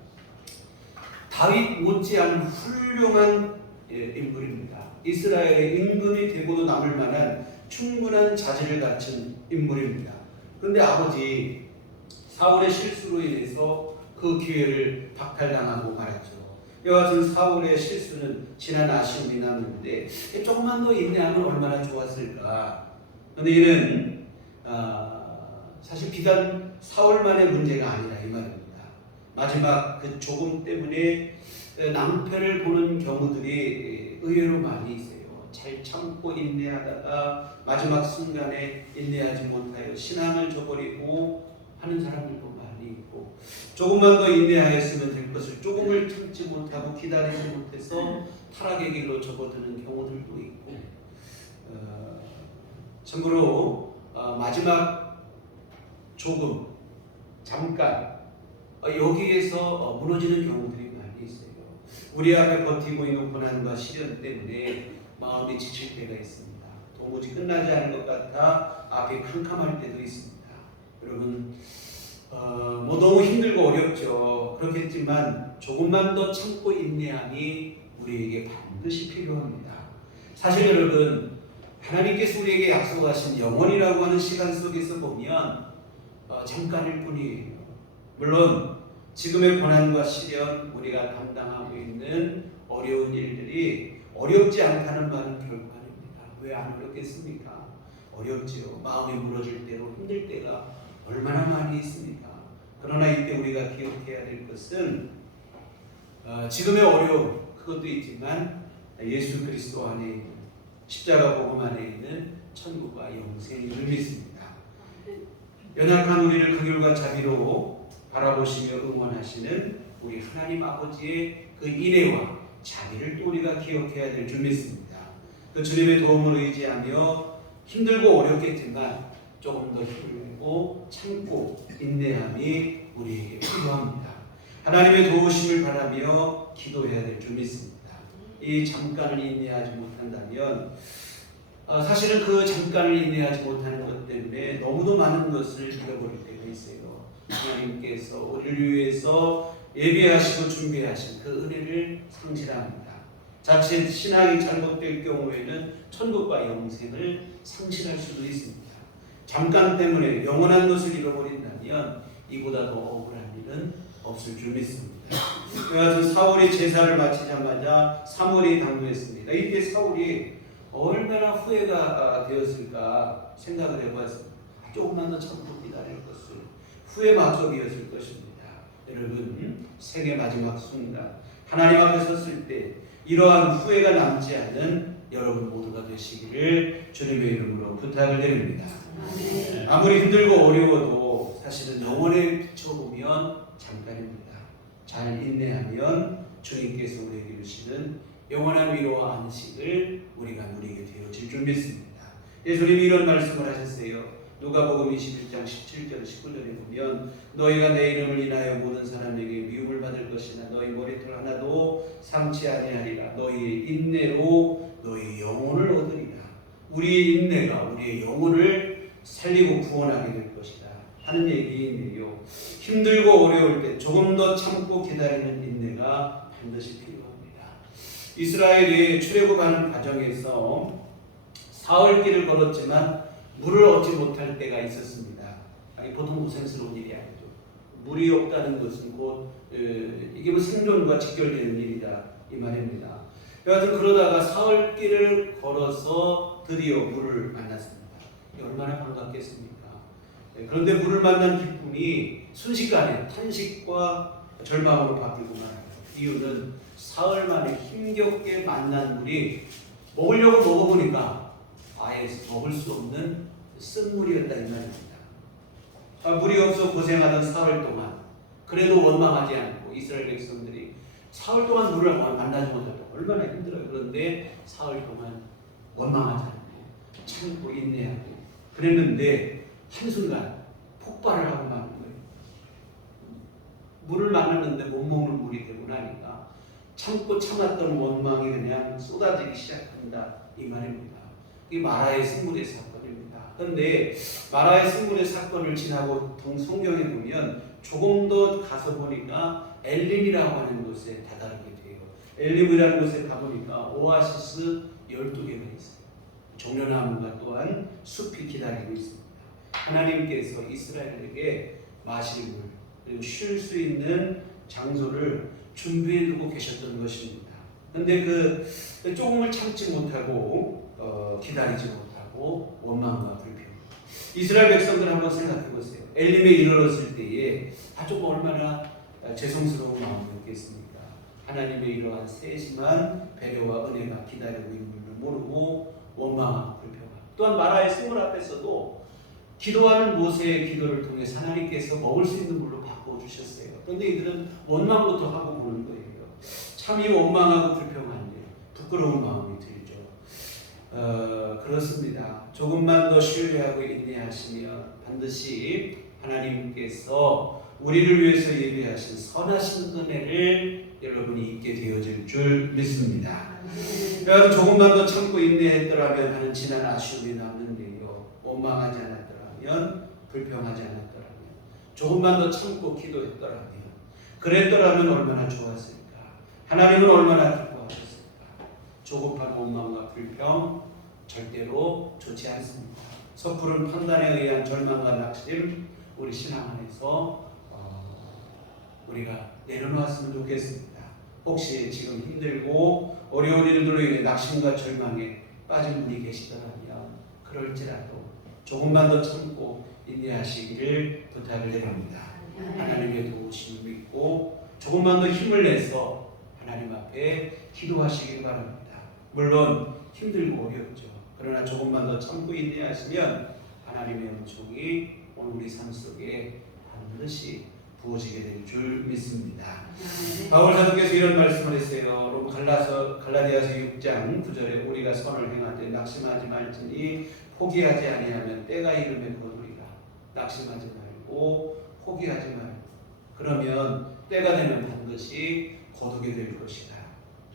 다윗 못지않은 훌륭한 인물입니다. 이스라엘의 임금이 되고도 남을 만한 충분한 자질을 갖춘 인물입니다. 그런데 아버지 사울의 실수로 인해서 그 기회를 박탈당하고 말았죠. 이와 같은 사울의 실수는 지난 아쉬움이 남는데 조금만 더 인내하면 얼마나 좋았을까. 그런데 이는 사실 비단 사울만의 문제가 아니라 이 말입니다. 마지막 그 조금 때문에 낭패를 보는 경우들이 의외로 많이 있어요. 잘 참고 인내하다가 마지막 순간에 인내하지 못하여 신앙을 저버리고 하는 사람들도 많이 있고, 조금만 더 인내하였으면 될 것을 조금을 참지 못하고 기다리지 못해서 타락의 길로 접어드는 경우들도 있고, 참고로 마지막 조금 잠깐 여기에서 무너지는 경우들이 많이 있어요. 우리 앞에 버티고 있는 고난과 시련 때문에 마음이 지칠 때가 있습니다. 도무지 끝나지 않을 것 같아 앞이 캄캄할 때도 있습니다. 여러분 뭐 너무 힘들고 어렵죠. 그렇겠지만 조금만 더 참고 인내함이 우리에게 반드시 필요합니다. 사실 여러분 하나님께서 우리에게 약속하신 영원이라고 하는 시간 속에서 보면 잠깐일 뿐이에요. 물론 지금의 고난과 시련, 우리가 담당하고 있는 어려운 일들이 어렵지 않다는 말은 결코 아닙니다. 왜 안 어렵겠습니까? 어렵지요. 마음이 무너질 때로 힘들 때가 얼마나 많이 있습니까? 그러나 이때 우리가 기억해야 될 것은 지금의 어려움 그것도 있지만 예수 그리스도 안에 있는 십자가 복음 안에 있는 천국과 영생을 믿습니다. 연약한 우리를 그 길과 자비로 바라보시며 응원하시는 우리 하나님 아버지의 그 인애와 자비를 또 우리가 기억해야 될 줄 믿습니다. 그 주님의 도움을 의지하며 힘들고 어렵겠지만 조금 더 힘을 내고 참고 인내함이 우리에게 필요합니다. 하나님의 도우심을 바라며 기도해야 될 줄 믿습니다. 이 잠깐을 인내하지 못한다면 사실은 그 잠깐을 인내하지 못하는 것 때문에 너무도 많은 것을 잃어버릴 때가 있어요. 하나님께서 우리를 위해서 예비하시고 준비하신 그 은혜를 상실합니다. 자칫 신앙이 잘못될 경우에는 천국과 영생을 상실할 수도 있습니다. 잠깐 때문에 영원한 것을 잃어버린다면 이보다 더 억울한 일은 없을 줄 믿습니다. 그래서 사울이 제사를 마치자마자 사무엘이 당부했습니다. 이때 사울이 얼마나 후회가 되었을까 생각을 해봤습니다. 조금만 더 참고 기다릴 것을 후회 마법이었을 것입니다. 여러분 생애 마지막 순간 하나님 앞에 섰을 때 이러한 후회가 남지 않는 여러분 모두가 되시기를 주님의 이름으로 부탁을 드립니다. 아무리 힘들고 어려워도 사실은 영원에 비춰보면 잠깐입니다. 잘 인내하면 주님께서 우리에게 주시는 영원한 위로와 안식을 우리가 누리게 되어질 줄 믿습니다. 예수님이 이런 말씀을 하셨어요. 누가복음 21장 17절 19절에 보면 너희가 내 이름을 인하여 모든 사람에게 미움을 받을 것이나 너희 머리털 하나도 상치 아니하리라. 너희의 인내로 너희 영혼을 얻으리라. 우리의 인내가 우리의 영혼을 살리고 구원하게 될 것이다 하는 얘기인데요. 힘들고 어려울 때 조금 더 참고 기다리는 인내가 반드시 필요합니다. 이스라엘이 출애굽하는 과정에서 사흘길을 걸었지만 물을 얻지 못할 때가 있었습니다. 아니, 보통 고생스러운 일이 아니죠. 물이 없다는 것은 곧 이게 뭐 생존과 직결되는 일이다 이 말입니다. 여하튼 그러다가 사흘길을 걸어서 드디어 물을 만났습니다. 얼마나 반갑겠습니까? 그런데 물을 만난 기쁨이 순식간에 탄식과 절망으로 바뀌고 말합니다. 이유는 사흘 만에 힘겹게 만난 물이 먹으려고 먹어보니까 아예 먹을 수 없는 쓴물이었다 이 말입니다. 물이 없어 고생하던 사흘 동안 그래도 원망하지 않고 이스라엘 백성들이 사흘 동안 물을 만나지 못했다고 얼마나 힘들어요. 그런데 사흘 동안 원망하지 않고 참고 인내하고 그랬는데 한순간 폭발을 하고 마는 거예요. 물을 만났는데 못 먹는 물이 되고 나니까 참고 참았던 원망이 그냥 쏟아지기 시작한다 이 말입니다. 이게 마라의 승불의 사건입니다. 그런데 마라의 승불의 사건을 지나고 성경에 보면 조금 더 가서 보니까 엘림이라고 하는 곳에 다다르게 돼요. 엘림이라는 곳에 가보니까 오아시스 12개가 있어요. 종려나무가 또한 숲이 기다리고 있습니다. 하나님께서 이스라엘에게 마실 물 그리고 쉴 수 있는 장소를 준비해 두고 계셨던 것입니다. 그런데 그 조금을 참지 못하고 기다리지 못하고 원망과 불평. 이스라엘 백성들 한번 생각해 보세요. 엘림에 이르렀을 때에 조금 얼마나 죄송스러운 마음이었겠습니까? 하나님의 이러한 세심한 배려와 은혜가 기다리고 있는 줄 모르고 원망하고 불평하고, 또한 마라의 승물 앞에서도 기도하는 모세의 기도를 통해 하나님께서 먹을 수 있는 물로 바꿔주셨어요. 그런데 이들은 원망부터 하고 보는 거예요. 참 이 원망하고 불평한 일, 부끄러운 마음이 들죠. 그렇습니다. 조금만 더 신뢰하고 인내하시면 반드시 하나님께서 우리를 위해서 예비하신 선하신 은혜를 여러분이 잊게 되어질 줄 믿습니다. 여러분 조금만 더 참고 인내했더라면 하는 지난 아쉬움이 남는데요. 원망하지 않았더라면, 불평하지 않았더라면, 조금만 더 참고 기도했더라면, 그랬더라면 얼마나 좋았을까? 하나님은 얼마나 기뻐하셨을까? 조급한 원망과 불평 절대로 좋지 않습니다. 섣부른 판단에 의한 절망과 낙심, 우리 신앙 안에서 우리가 내려놓았으면 좋겠습니다. 혹시 지금 힘들고 어려운 일들로 인해 낙심과 절망에 빠진 분이 계시더라면 그럴지라도 조금만 더 참고 인내하시기를 부탁을 드립니다. 하나님의 도우심을 믿고 조금만 더 힘을 내서 하나님 앞에 기도하시길 바랍니다. 물론 힘들고 어렵죠. 그러나 조금만 더 참고 인내하시면 하나님의 은총이 오늘 우리 삶 속에 반드시 부어지게 될 줄 믿습니다. 바울 사도께서 이런 말씀을 했어요. 갈라디아서 6장 9절에 우리가 선을 행하되 낙심하지 말지니 포기하지 아니하면 때가 이르면 거두리라. 낙심하지 말고 포기하지 말고, 그러면 때가 되면 반드시 거두게 될 것이다.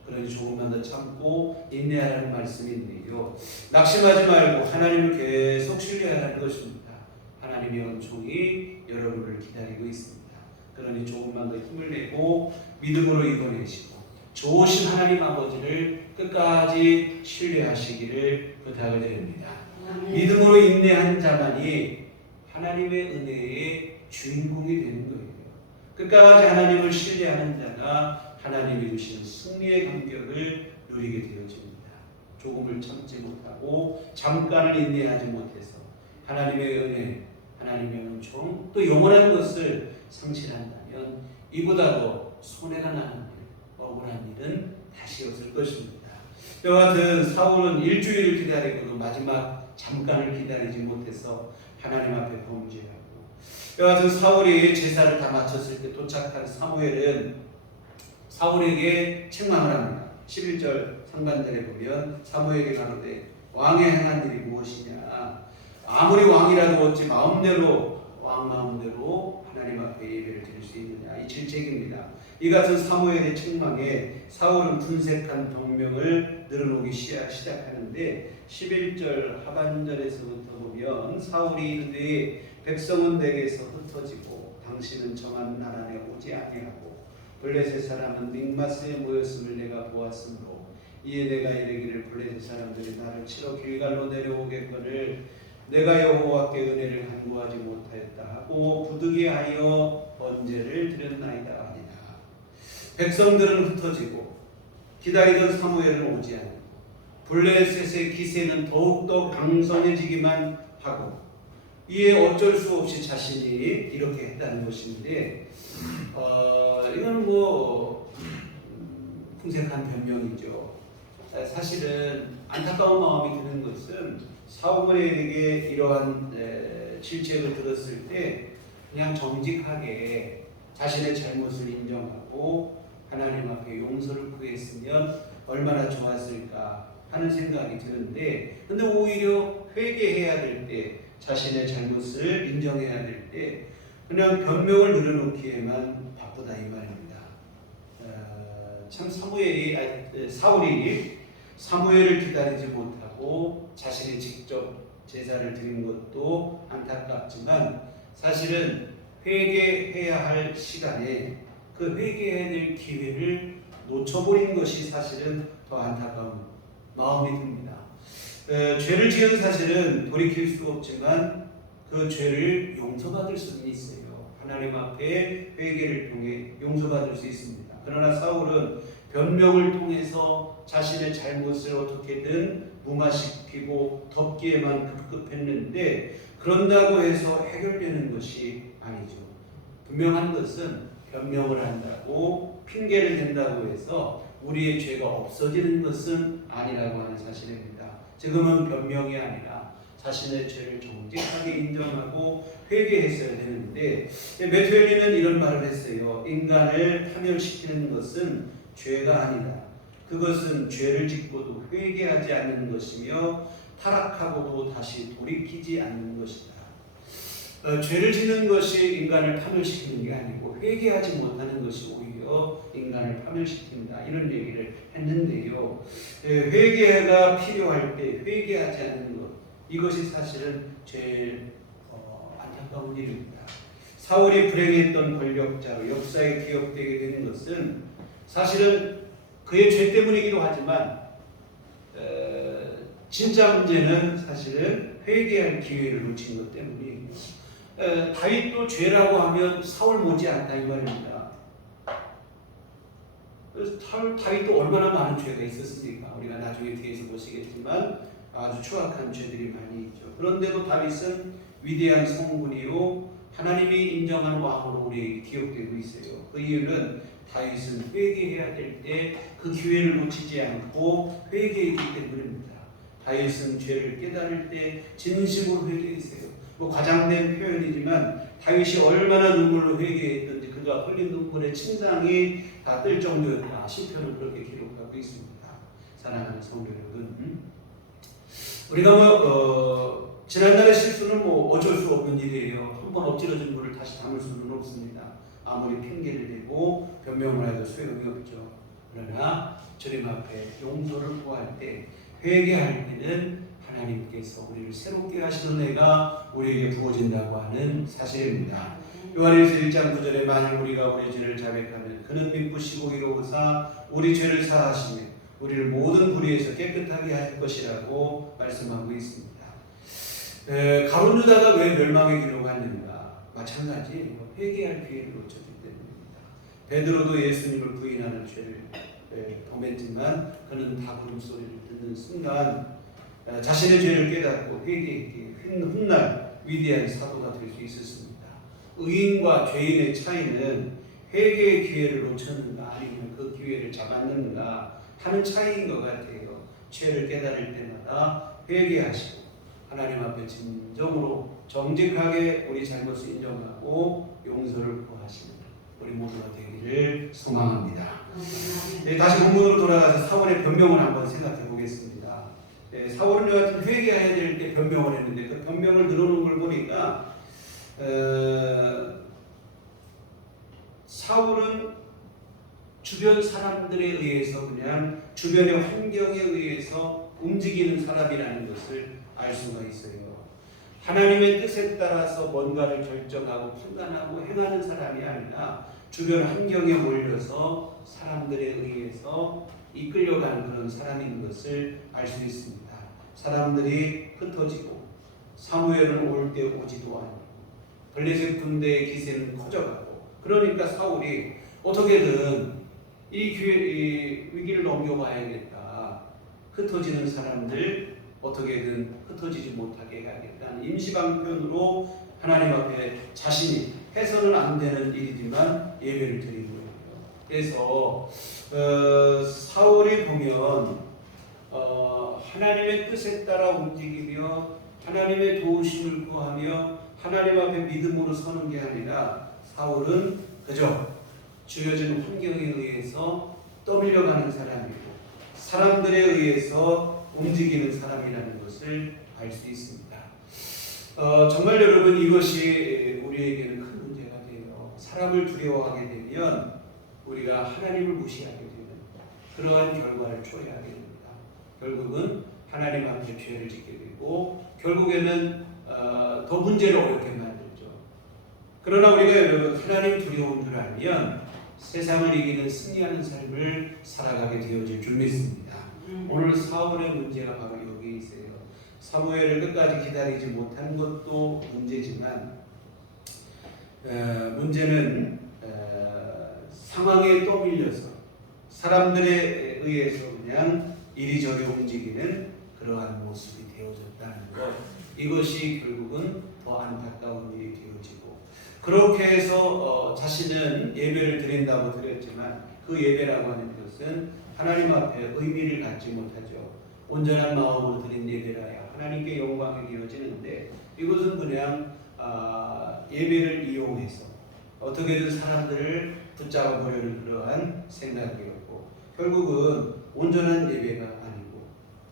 그러니 조금만 더 참고 인내하라는 말씀인데요. 낙심하지 말고 하나님을 계속 신뢰하라는 것입니다. 하나님의 은총이 여러분을 기다리고 있습니다. 그러니 조금만 더 힘을 내고 믿음으로 이겨내시고 좋으신 하나님 아버지를 끝까지 신뢰하시기를 부탁을 드립니다. 믿음으로 인내한 자만이 하나님의 은혜의 주인공이 되는 거예요. 끝까지 하나님을 신뢰하는 자가 하나님이 주신 승리의 감격을 누리게 되어집니다. 조금을 참지 못하고 잠깐을 인내하지 못해서 하나님의 은혜, 하나님의 은총, 또 영원한 것을 상실한다면 이보다도 손해가 나는 일, 억울한 일은 다시 없을 것입니다. 이와 같은 사울은 일주일을 기다리고도 마지막 잠깐을 기다리지 못해서 하나님 앞에 범죄하고, 이와 같은 사울이 제사를 다 마쳤을 때 도착한 사무엘은 사울에게 책망을 합니다. 11절 상반절에 보면 사무엘이 가로되 왕의 행한 일이 무엇이냐? 아무리 왕이라도 어찌 마음대로 왕 마음대로 하나님 앞에 예배를 드릴 수 있느냐? 이 질책입니다. 이 같은 사무엘의 책망에 사울은 분색한 병명을 늘어놓기 시작하는데 11절 하반절에서부터 보면 사울이 이르되 백성은 내게서 흩어지고 당신은 정한 날 안에 오지 아니하고 블레셋 사람은 믹마스에 모였음을 내가 보았으므로 이에 내가 이르기를 블레셋 사람들이 나를 치러 길갈로 내려오겠거늘 내가 여호와께 은혜를 간구하지 못하였다 하고 부득이하여 번제를 드렸나이다 하니라. 백성들은 흩어지고 기다리던 사무엘은 오지 않고 블레셋의 기세는 더욱더 강성해지기만 하고, 이에 어쩔 수 없이 자신이 이렇게 했다는 것인데 이건 풍색한 변명이죠. 사실은 안타까운 마음이 드는 것은 사무엘에게 이러한 질책을 들었을 때 그냥 정직하게 자신의 잘못을 인정하고 하나님 앞에 용서를 구했으면 얼마나 좋았을까 하는 생각이 드는데, 근데 오히려 회개해야 될 때, 자신의 잘못을 인정해야 될 때 그냥 변명을 늘어놓기에만 바쁘다 이 말입니다. 참 사울이 사무엘을 기다리지 못하고 자신이 직접 제사를 드린 것도 안타깝지만 사실은 회개해야 할 시간에 그 회개해야 될 기회를 놓쳐버린 것이 사실은 더 안타까운 마음이 듭니다. 죄를 지은 사실은 돌이킬 수 없지만 그 죄를 용서받을 수는 있어요. 하나님 앞에 회개를 통해 용서받을 수 있습니다. 그러나 사울은 변명을 통해서 자신의 잘못을 어떻게든 무마시키고 덮기에만 급급했는데 그런다고 해서 해결되는 것이 아니죠. 분명한 것은 변명을 한다고 핑계를 댄다고 해서 우리의 죄가 없어지는 것은 아니라고 하는 사실입니다. 지금은 변명이 아니라 자신의 죄를 정직하게 인정하고 회개했어야 되는데 메투엘리는 이런 말을 했어요. 인간을 파멸시키는 것은 죄가 아니다. 그것은 죄를 짓고도 회개하지 않는 것이며 타락하고도 다시 돌이키지 않는 것이다. 죄를 짓는 것이 인간을 파멸시키는 게 아니고 회개하지 못하는 것이 오히려 인간을 파멸시킨다. 이런 얘기를 했는데요. 회개가 필요할 때 회개하지 않는 것, 이것이 사실은 제일 안타까운 일입니다. 사울이 불행했던 권력자로 역사에 기억되게 되는 것은 사실은 그의 죄 때문이기도 하지만 진짜 문제는 사실은 회개할 기회를 놓친 것 때문이에요. 다윗도 죄라고 하면 사울 못지않다 이 말입니다. 다윗도 얼마나 많은 죄가 있었습니까? 우리가 나중에 뒤에서 보시겠지만 아주 추악한 죄들이 많이 있죠. 그런데도 다윗은 위대한 성군이요 하나님이 인정한 왕으로 우리에게 기억되고 있어요. 그 이유는 다윗은 회개해야 될 때 그 기회를 놓치지 않고 회개했기 때문입니다. 다윗은 죄를 깨달을 때 진심으로 회개했어요. 과장된 표현이지만 다윗이 얼마나 눈물로 회개했던지 그가 흘린 눈물의 침상이 다 뜰 정도였다. 시편은 그렇게 기록하고 있습니다. 사랑하는 성도 여러분, 우리가 지난날의 실수는 어쩔 수 없는 일이에요. 한 번 엎질러진 물을 다시 담을 수는 없습니다. 아무리 핑계를 대고 변명을 해도 소용이 없죠. 그러나 주님 앞에 용서를 구할 때 회개할 때는 하나님께서 우리를 새롭게 하시는 은혜가 우리에게 부어진다고 하는 사실입니다. 요한일서 1장 9절에 만일 우리가 우리 죄를 자백하면 그는 믿으시고 이로우사 우리 죄를 사하시며 우리를 모든 불의에서 깨끗하게 할 것이라고 말씀하고 있습니다. 가룟 유다가 왜 멸망의 길로 갔는가? 마찬가지예요. 회개할 기회를 놓쳤기 때문입니다. 베드로도 예수님을 부인하는 죄를 범했지만 그는 다 부름소리를 듣는 순간 자신의 죄를 깨닫고 회개했기에 훗날 위대한 사도가 될 수 있었습니다. 의인과 죄인의 차이는 회개의 기회를 놓쳤는가 아니면 그 기회를 잡았는가 하는 차이인 것 같아요. 죄를 깨달을 때마다 회개하시고 하나님 앞에 진정으로 정직하게 우리 잘못을 인정하고 용서를 구하시는 우리 모두가 되기를 소망합니다. 다시 본문으로 돌아가서 사울의 변명을 한번 생각해 보겠습니다. 사울은 여하튼 회개해야 될 때 변명을 했는데 그 변명을 늘어놓은 걸 보니까 사울은 주변 사람들에 의해서 그냥 주변의 환경에 의해서 움직이는 사람이라는 것을 알 수가 있어요. 하나님의 뜻에 따라서 뭔가를 결정하고 판단하고 행하는 사람이 아니라 주변 환경에 몰려서 사람들에 의해서 이끌려가는 그런 사람인 것을 알 수 있습니다. 사람들이 흩어지고 사무엘은 올 때 오지도 않고 블레셋 군대의 기세는 커져가고 그러니까 사울이 어떻게든 이 위기를 넘겨봐야겠다. 흩어지는 사람들 어떻게든 흩어지지 못하게 해야겠다는 임시방편으로 하나님 앞에 자신이 해서는 안 되는 일이지만 예배를 드린 거예요. 그래서 사울이 보면 하나님의 뜻에 따라 움직이며 하나님의 도우심을 구하며 하나님 앞에 믿음으로 서는 게 아니라 사울은 그저 주어진 환경에 의해서 떠밀려가는 사람이고 사람들에 의해서 움직이는 사람이라는 것을 알 수 있습니다. 정말 여러분 이것이 우리에게는 큰 문제가 사람을 두려워하게 되면 우리가 하나님을 무시하게 되는 그러한 결과를 초래하게 됩니다. 결국은 하나님 앞에 죄를 짓게 되고 결국에는 더 문제를 어렵게 만들죠. 그러나 우리가 여러분 하나님 두려운 줄 알면 세상을 이기는 승리하는 삶을 살아가게 되어질 줄 믿습니다. 오늘 사울의 문제가 바로 여기 있어요. 사무엘을 끝까지 기다리지 못한 것도 문제지만 문제는 상황에 떠밀려서 사람들에 의해서 그냥 이리저리 움직이는 그러한 모습이 되어졌다는 것, 이것이 결국은 더 안타까운 일이 되어지고, 그렇게 해서 자신은 예배를 드린다고 드렸지만 그 예배라고 하는 것은 하나님 앞에 의미를 갖지 못하죠. 온전한 마음으로 드린 예배라야 하나님께 영광이 되어지는데 이것은 그냥 예배를 이용해서 어떻게든 사람들을 붙잡아 보려는 그러한 생각이었고, 결국은 온전한 예배가 아니고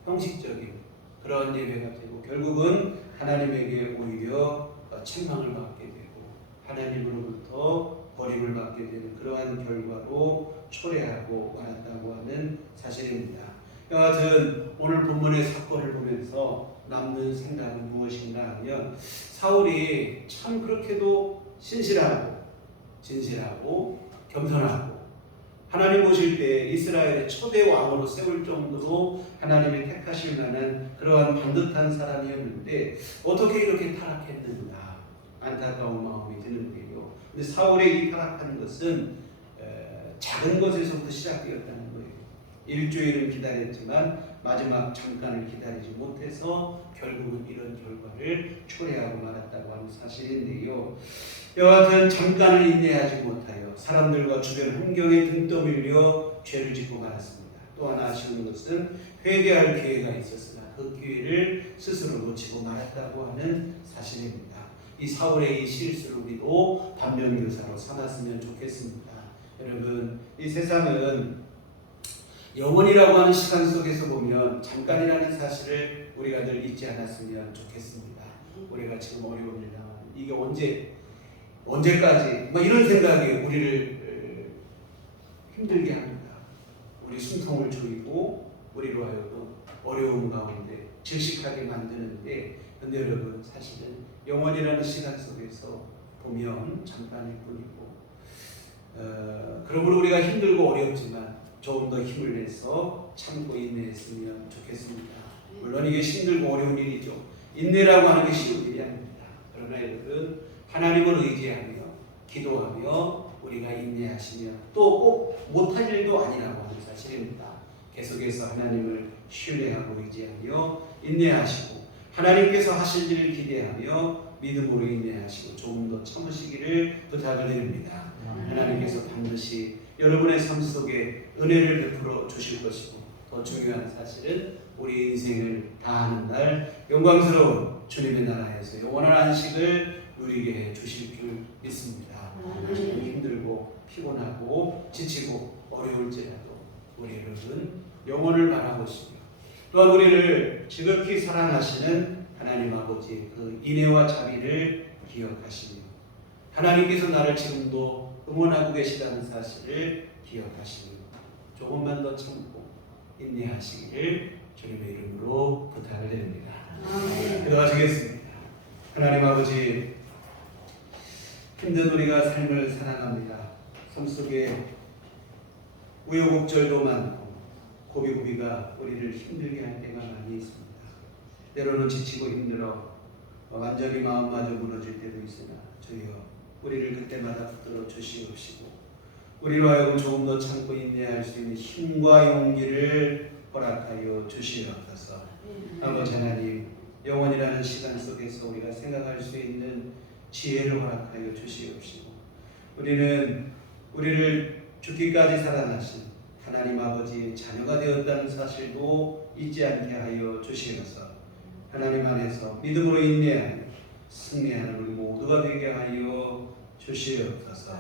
형식적인 그런 예배가 되고 결국은 하나님에게 오히려 책망을 받게 되고 하나님으로부터 버림을 받게 되는 그러한 결과로 초래하고 말았다고 하는 사실입니다. 여하튼 오늘 본문의 사건을 보면서 남는 생각은 무엇인가 하면 사울이 참 그렇게도 신실하고 진실하고 겸손하고 하나님 보실 때 이스라엘의 초대 왕으로 세울 정도로 하나님의 택하실 만한 그러한 반듯한 사람이었는데 어떻게 이렇게 타락했는가 안타까운 마음이 드는 거예요. 근데 사울의 이 타락한 것은 작은 것에서부터 시작되었다는 거예요. 일주일을 기다렸지만 마지막 잠깐을 기다리지 못해서 결국은 이런 결과를 초래하고 말았다고 하는 사실인데요. 여하튼 잠깐을 인내하지 못하여 사람들과 주변 환경에 등 떠밀려 죄를 짓고 말았습니다. 또 하나 아쉬운 것은 회개할 기회가 있었으나 그 기회를 스스로 놓치고 말았다고 하는 사실입니다. 이 사울의 이 실수를 우리도 반면교사로 삼았으면 좋겠습니다. 여러분, 이 세상은 영원이라고 하는 시간 속에서 보면 잠깐이라는 사실을 우리가 늘 잊지 않았으면 좋겠습니다. 우리가 지금 어려움을 당하는 이게 언제까지 이런 생각이 우리를 힘들게 합니다. 우리 숨통을 조이고 우리로 하여금 어려움 가운데 질식하게 만드는데, 근데 여러분 사실은 영원이라는 시간 속에서 보면 잠깐일 뿐이고 그러므로 우리가 힘들고 어렵지만 조금 더 힘을 내서 참고 인내했으면 좋겠습니다. 물론 이게 힘들고 어려운 일이죠. 인내라고 하는 게 쉬운 일이 아닙니다. 그러나 여러분 하나님을 의지하며 기도하며 우리가 인내하시면 또 꼭 못할 일도 아니라고 하는 사실입니다. 계속해서 하나님을 신뢰하고 의지하며 인내하시고 하나님께서 하실 일을 기대하며 믿음으로 인내하시고 조금 더 참으시기를 부탁을 드립니다. 하나님께서 반드시 여러분의 삶 속에 은혜를 베풀어 주실 것이고, 더 중요한 사실은 우리 인생을 다하는 날 영광스러운 주님의 나라에서 영원한 안식을 누리게 해 주실 줄 믿습니다. 힘들고 피곤하고 지치고 어려울지라도 우리 여러분 영혼을 바라보시며 또한 우리를 지극히 사랑하시는 하나님 아버지의 그 인애와 자비를 기억하시며 하나님께서 나를 지금도 응원하고 계시다는 사실을 기억하시며 조금만 더 참고 인내하시기를 주님의 이름으로 부탁을 드립니다. 기도하시겠습니다. 하나님 아버지, 힘든 우리가 삶을 살아갑니다. 삶 속에 우여곡절도 많고 고비고비가 우리를 힘들게 할 때가 많이 있습니다. 때로는 지치고 힘들어 완전히 마음마저 무너질 때도 있으나 주여 우리를 그때마다 붙들어 주시옵시고 우리로 하여금 조금 더 참고 인내할 수 있는 힘과 용기를 허락하여 주시옵소서. 아버지 하나님, 영원이라는 시간 속에서 우리가 생각할 수 있는 지혜를 허락하여 주시옵시고 우리를 죽기까지 사랑하신 하나님 아버지의 자녀가 되었다는 사실도 잊지 않게 하여 주시옵소서. 하나님 안에서 믿음으로 인내하여 승리하는 우리 모두가 되게 하여 주시옵소서.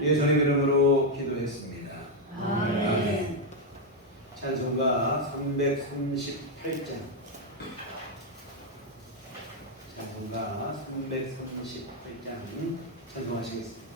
예수님 이름으로 기도했습니다. 아멘. 찬송가 338장 찬송가 338장 찬송하시겠습니다.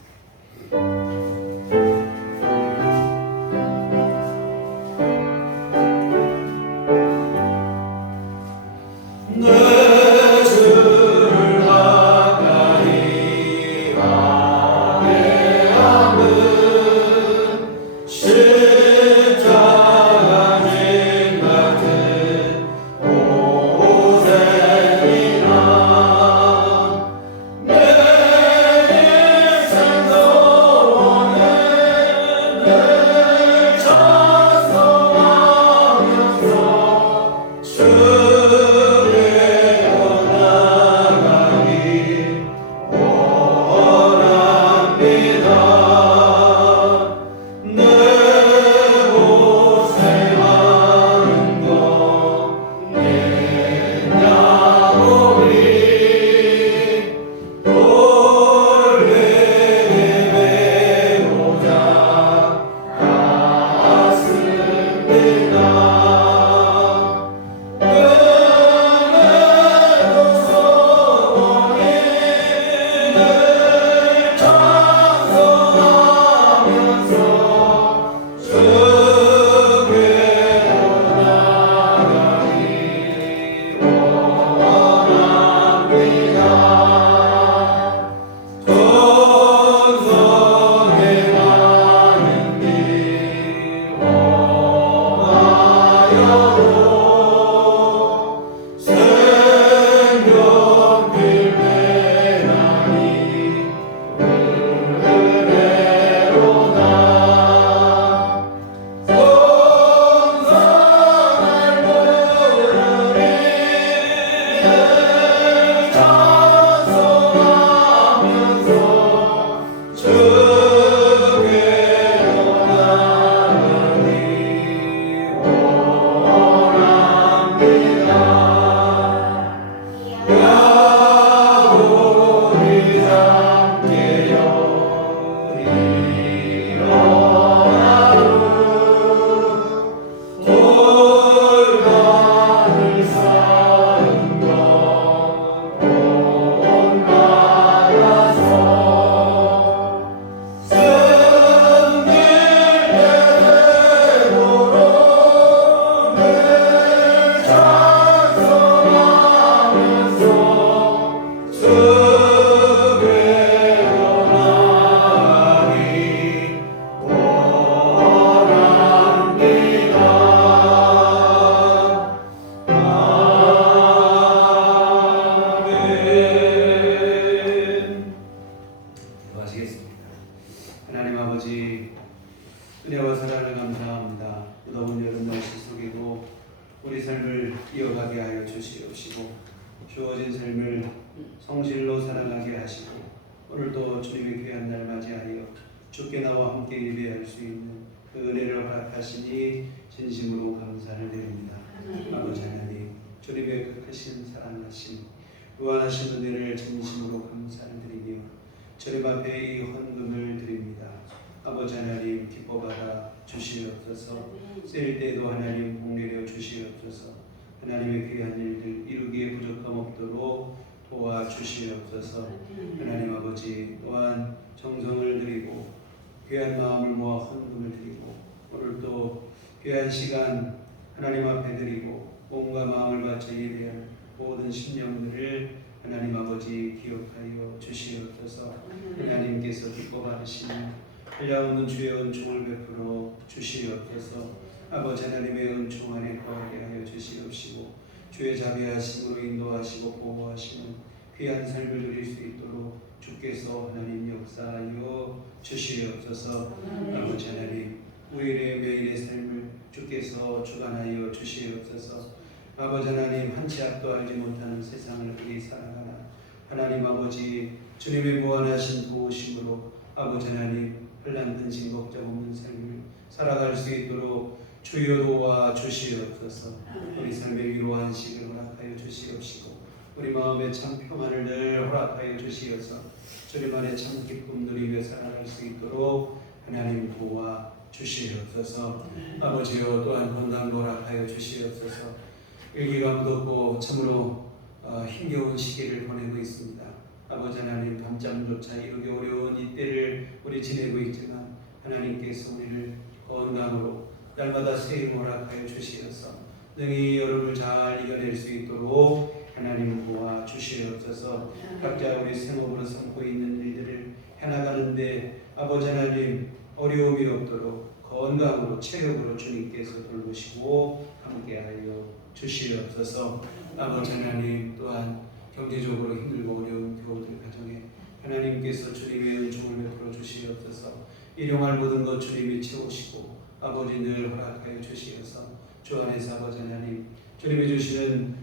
은혜와 사랑을 감사합니다. 무더운 여름 날씨 속에도 우리 삶을 이어가게 하여 주시옵시고 주어진 삶을 성실로 살아가게 하시고 오늘도 주님의 귀한 날 맞이하여 주께 나와 함께 예배할 수 있는 그 은혜를 허락하시니 진심으로 감사를 드립니다. 아버지 하나님, 주님의 그 크신 사랑하심 무한하신 은혜를 진심으로 감사를 드리며 주님 앞에 이 헌금을 드립니다. 아버지 하나님, 기뻐 받아 주시옵소서. 쓰일 때도 하나님 복내려 주시옵소서. 하나님의 귀한 일들 이루기에 부족함 없도록 도와주시옵소서. 하나님 아버지, 또한 정성을 드리고 귀한 마음을 모아 헌금을 드리고 오늘도 귀한 시간 하나님 앞에 드리고 몸과 마음을 바쳐 예배할 모든 심령들을 하나님 아버지 기억하여 주시옵소서. 하나님께서 기뻐 받으시는 한량없는 주의 은총을 베풀어 주시옵소서. 아버지 하나님의 은총 안에 거하게 하여 주시옵시고 주의 자비하심으로 인도하시고 보호하시는 귀한 삶을 누릴 수 있도록 주께서 하나님 역사하여 주시옵소서. 아버지 하나님, 우리의 매일의 삶을 주께서 주관하여 주시옵소서. 아버지 하나님, 한 치 앞도 알지 못하는 세상을 우리 살아가나 하나님 아버지 주님의 무한하신 도우심으로 아버지 하나님 혼란 근심 걱정 없는 삶을 살아갈 수 있도록 주여 도와 주시옵소서. 우리 삶의 위로한 식을 허락하여 주시옵시고 우리 마음에 참 평안을 늘 허락하여 주시어서 주님 안에 참 기쁨 누리며 살아갈 수 있도록 하나님 도와 주시옵소서. 아버지여, 또한 건강 허락하여 주시옵소서. 일기가 무덥고 참으로 힘겨운 시기를 보내고 있습니다. 아버지 하나님 밤잠조차 이루기 어려운 이때를 우리 지내고 있지만 하나님께서 우리를 건강으로 날마다 새 힘을 허락하여 주시어서 능히 여름을 잘 이겨낼 수 있도록 하나님 도와 주시옵소서. 각자 우리 생업으로 삼고 있는 일들을 해나가는데 아버지 하나님 어려움이 없도록 건강으로 체력으로 주님께서 돌보시고 함께하여 주시옵소서. 아버지 하나님 또한 경제적으로 힘들고 어려운 교우들 가정에 하나님께서 주님의 은총을 베풀어 주시옵소서. 일용할 모든 것 주님이 채우시고 아버지 늘 허락하여 주시어서 주 안에서 아버지 하나님 주님이 주시는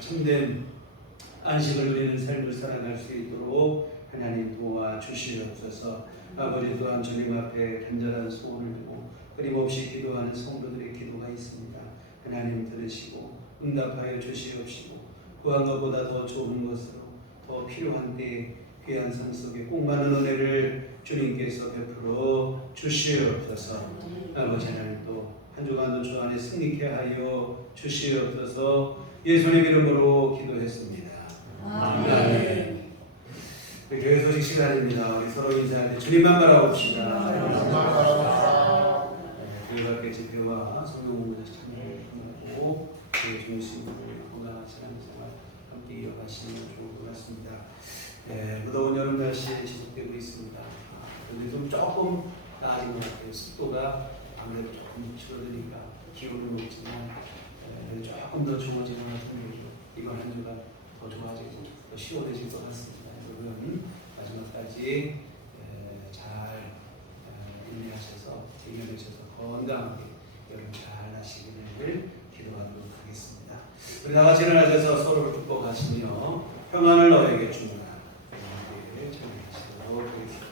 참된 안식을 누리는 삶을 살아갈 수 있도록 하나님 도와 주시옵소서. 아버지 또한 주님 앞에 간절한 소원을 두고 끊임없이 기도하는 성도들의 기도가 있습니다. 하나님 들으시고 응답하여 주시옵시고 구한 것보다 더 좋은 것으로 더 필요한 때에 귀한 삶 속에 꼭 많은 은혜를 주님께서 베풀어 주시옵소서. 아버지 하나님 또 한 주간도 주 안에 승리케 하여 주시옵소서. 예수님의 이름으로 기도했습니다. 아멘. 교회 소식 시간입니다. 우리 서로 인사할 때 주님만 바라봅시다. 교회 밖의 집회와 성경 공부에서 참여하고 교회 중심으로 건강한 신앙생활 함께 이어가시는 좋을 것 같습니다. 무더운 여름 날씨에 지속되고 있습니다. 그런데 좀 조금 나아진 것 같아요. 습도가 아무래도 조금 줄어드니까 기온은 높지만 조금 더 좋아지는 것 같은 느낌. 이번 한 주가 더 좋아지고 더 시원해질 것 같습니다. 여러분 마지막까지 잘 인내하셔서 이겨내셔서 건강하게 여러분 잘 하시기를 기도하도록 하겠습니다. 우리 다 같이 일어나셔서 서로를 축복하시며 평안을 너에게 주노라. 참여하시도록 하겠습니다.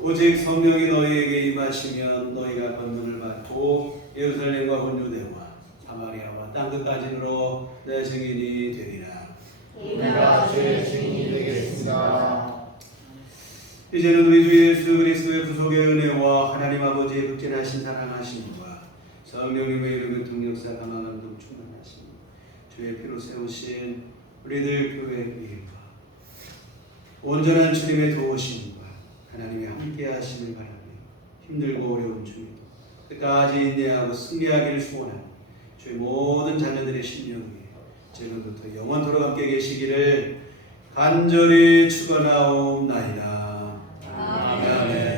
오직 성령이 너희에게 임하시면 너희가 권능을 받고 예루살렘과 혼유대와 사마리아와 땅끝까지로 내 증인이 되리라. 우리가 주의 증인이 되겠습니다. 이제는 우리 주 예수 그리스도의 구속의 은혜와 하나님 아버지의 극진하신 사랑하심과 성령님의 이름의 동력사 강한 감동 충만하심 주의 피로 세우신 우리들 교회의 일과 온전한 주님의 도우심과 하나님의 함께하심을 바라며 힘들고 어려운 중에도 끝까지 인내하고 승리하기를 소원하는 주의 모든 자녀들의 심령 위에 지금부터 영원토록 함께 계시기를 간절히 축원하옵나이다. 아멘.